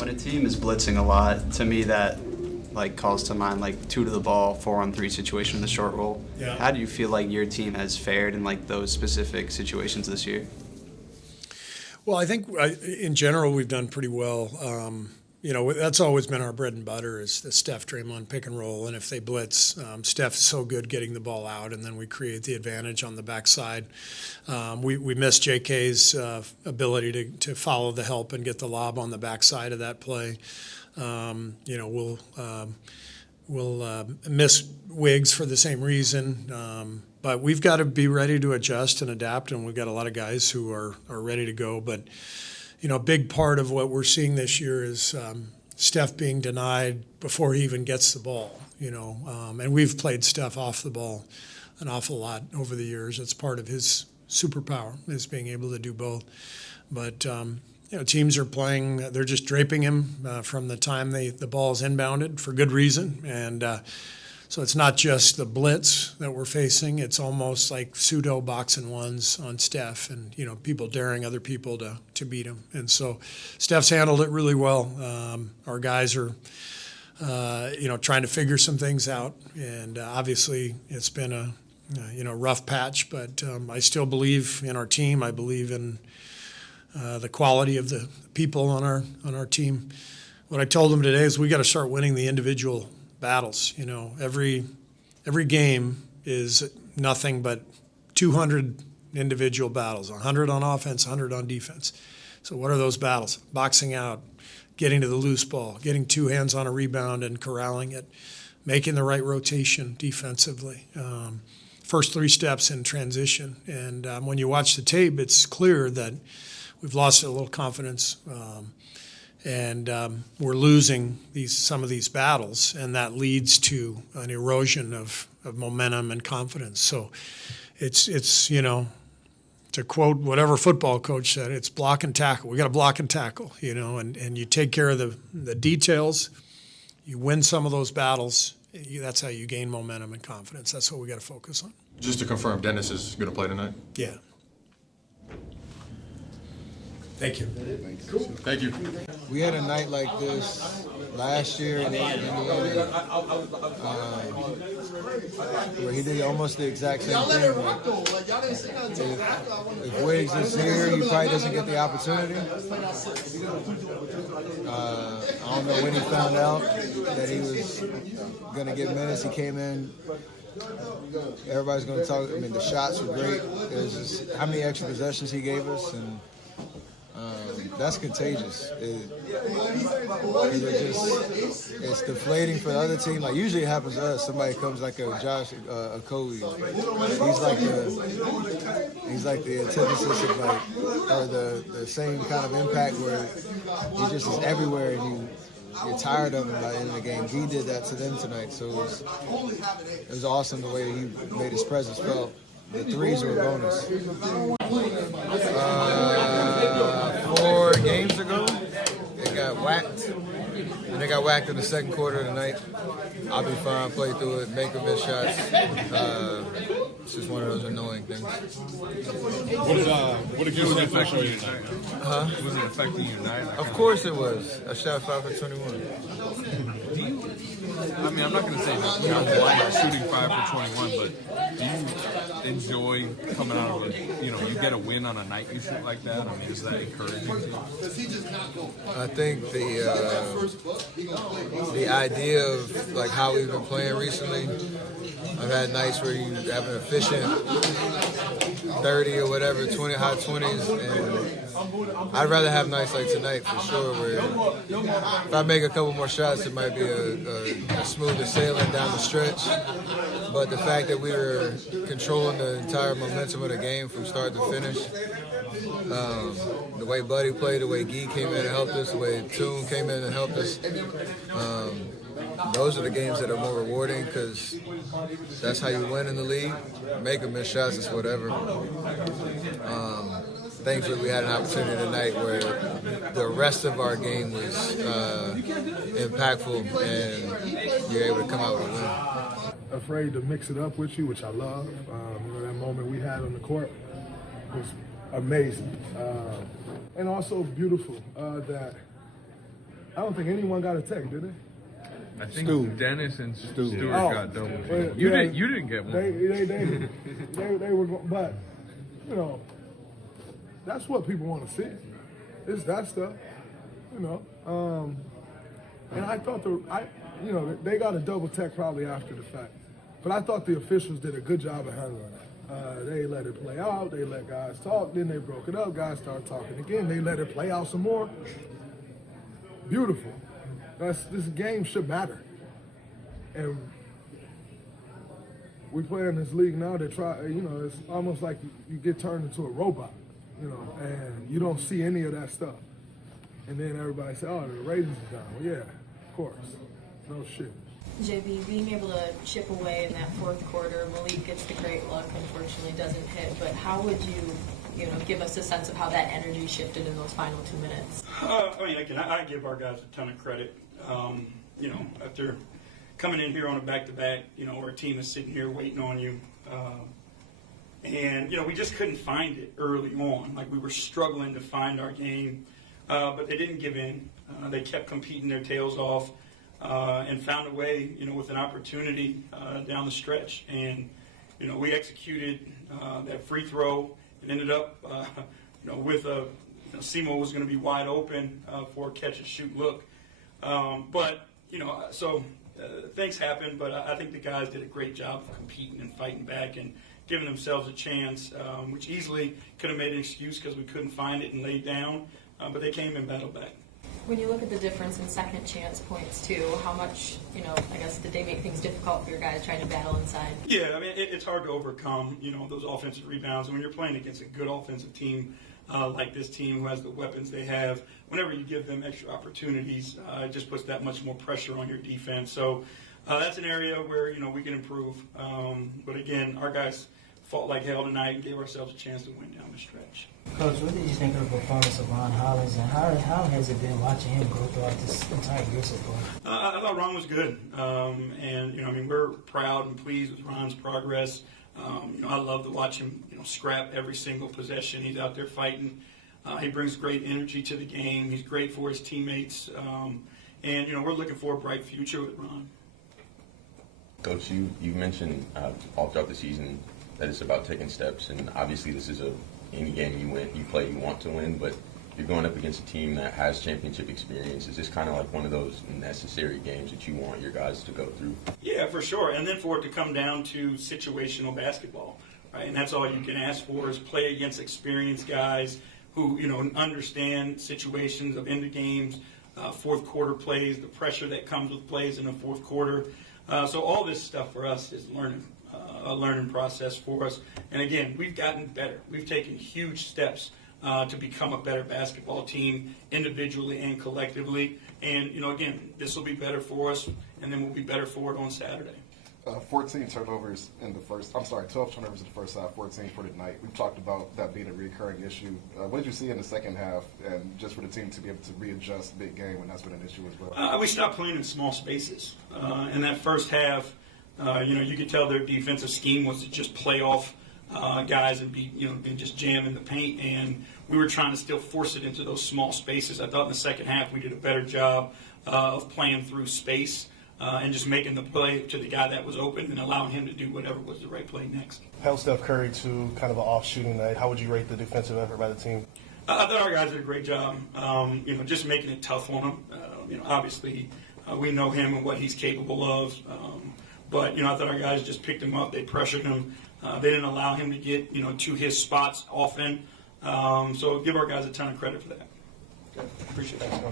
When a team is blitzing a lot, to me that calls to mind 2 to the ball, 4-on-3 situation in the short roll. Yeah. How do you feel like your team has fared in those specific situations this year? Well, I think in general we've done pretty well. That's always been our bread and butter is the Steph Draymond pick and roll, and if they blitz, Steph is so good getting the ball out, and then we create the advantage on the backside. We miss JK's ability to follow the help and get the lob on the backside of that play. We'll miss Wiggs for the same reason. But we've got to be ready to adjust and adapt, and we've got a lot of guys who are ready to go. But, a big part of what we're seeing this year is Steph being denied before he even gets the ball, and we've played Steph off the ball an awful lot over the years. It's part of his superpower is being able to do both. But, teams are playing, they're just draping him from the time the ball is inbounded for good reason. And so it's not just the blitz that we're facing. It's almost like pseudo boxing ones on Steph and, people daring other people to beat him. And so Steph's handled it really well. Our guys are, trying to figure some things out. And obviously it's been a rough patch, but I still believe in our team. I believe in the quality of the people on our team. What I told them today is we got to start winning the individual battles. Every game is nothing but 200 individual battles, 100 on offense, 100 on defense. So what are those battles? Boxing out, getting to the loose ball, getting 2 hands on a rebound and corralling it, making the right rotation defensively. First 3 steps in transition. And when you watch the tape, it's clear that we've lost a little confidence. And we're losing some of these battles, and that leads to an erosion of momentum and confidence. So it's to quote whatever football coach said, it's block and tackle. We got to block and tackle, and you take care of the details. You win some of those battles. That's how you gain momentum and confidence. That's what we got to focus on. Just to confirm, Dennis is going to play tonight? Yeah. Thank you. Cool. Thank you. We had a night like this last year in Indiana, where he did almost the exact same thing. If Wiggs is here, he probably doesn't get the opportunity. I don't know when he found out that he was going to get minutes. He came in. Everybody's going to talk. I mean, the shots were great. It was just how many extra possessions he gave us, and that's contagious. It's deflating for the other team. Usually it happens to us. Somebody comes like a Josh Okogie. He's like the antithesis of or the same kind of impact where he just is everywhere and you're tired of him by the end of the game. He did that to them tonight, so it was awesome the way he made his presence felt. The threes were a bonus. 4 games ago, it got whacked. And they got whacked in the second quarter tonight. I'll be fine, play through it, make or miss shots. It's just one of those annoying things. What did you affect you tonight? Huh? Was it affecting you tonight? Of course it was. I shot 5 for 21. I'm not going to say you're shooting 5 for 21, but do you enjoy coming out of you get a win on a night you shoot like that? Is that encouraging to you? I think the idea of how we've been playing recently, I've had nights where you have an efficient 30 or whatever, 20, high 20s, and I'd rather have nights like tonight for sure, where if I make a couple more shots, it might be a smoother sailing down the stretch. But the fact that we were controlling the entire momentum of the game from start to finish, the way Buddy played, the way Gui came in and helped us, the way Toon came in and helped us, those are the games that are more rewarding because that's how you win in the league. Make or miss shots, it's whatever. Thankfully, we had an opportunity tonight where the rest of our game was impactful and you're able to come out with a win. Afraid to mix it up with you, which I love. That moment we had on the court was amazing. And also beautiful that, I don't think anyone got a tech, did they? I think Dennis and Stewart got double teamed. Well, You yeah, didn't get one. They were, but you know, that's what people want to see. It's that stuff, you know. And I thought they got a double tech probably after the fact, but I thought the officials did a good job of handling it. They let it play out. They let guys talk. Then they broke it up. Guys started talking again. They let it play out some more. Beautiful. This game should matter. And we play in this league now that it's almost like you get turned into a robot, and you don't see any of that stuff. And then everybody say, oh, the ratings are down. Well, yeah, of course. No shit. JB, being able to chip away in that fourth quarter, Malik gets the great luck, unfortunately doesn't hit, but how would you give us a sense of how that energy shifted in those final 2 minutes? I give our guys a ton of credit. After coming in here on a back-to-back, where a team is sitting here waiting on you, and we just couldn't find it early on. Like, we were struggling to find our game, but they didn't give in. They kept competing their tails off, and found a way, with an opportunity down the stretch. And we executed that free throw and ended up, with Simo was going to be wide open for a catch-and-shoot look. So things happen, but I think the guys did a great job of competing and fighting back and giving themselves a chance, which easily could have made an excuse because we couldn't find it and laid down, but they came and battled back. When you look at the difference in second chance points too, how much, I guess, did they make things difficult for your guys trying to battle inside? Yeah, it's hard to overcome, those offensive rebounds. And when you're playing against a good offensive team like this team who has the weapons they have, whenever you give them extra opportunities, it just puts that much more pressure on your defense. So that's an area where, we can improve. But again, our guys fought like hell tonight and gave ourselves a chance to win down the stretch. Coach, what did you think of the performance of Ron Hollins, and how has it been watching him go throughout this entire year so far? I thought Ron was good, and we're proud and pleased with Ron's progress. I love to watch him, scrap every single possession. He's out there fighting. He brings great energy to the game. He's great for his teammates, and we're looking for a bright future with Ron. Coach, you mentioned all throughout the season that it's about taking steps, and obviously this is any game you play, you want to win, but you're going up against a team that has championship experience. Is this kind of like one of those necessary games that you want your guys to go through? Yeah, for sure. And then for it to come down to situational basketball, right? And that's all you can ask for is play against experienced guys who, understand situations of end of games, fourth quarter plays, the pressure that comes with plays in the fourth quarter. So all this stuff for us is a learning process for us. And again, we've gotten better. We've taken huge steps to become a better basketball team individually and collectively. And, again, this will be better for us, and then we'll be better for it on Saturday. 14 turnovers in the first, 12 turnovers in the first half, 14 for tonight. We've talked about that being a recurring issue. What did you see in the second half, and just for the team to be able to readjust big game when that's been an issue as well? We stopped playing in small spaces. In that first half, you could tell their defensive scheme was to just play off guys and and just jam in the paint, and we were trying to still force it into those small spaces. I thought in the second half we did a better job of playing through space and just making the play to the guy that was open and allowing him to do whatever was the right play next. Held STEPH Curry to kind of an off shooting night. How would you rate the defensive effort by the team? I thought our guys did a great job, just making it tough on him. Obviously we know him and what he's capable of, but I thought our guys just picked him up. They pressured him. They didn't allow him to get to his spots often. So give our guys a ton of credit for that. Appreciate that.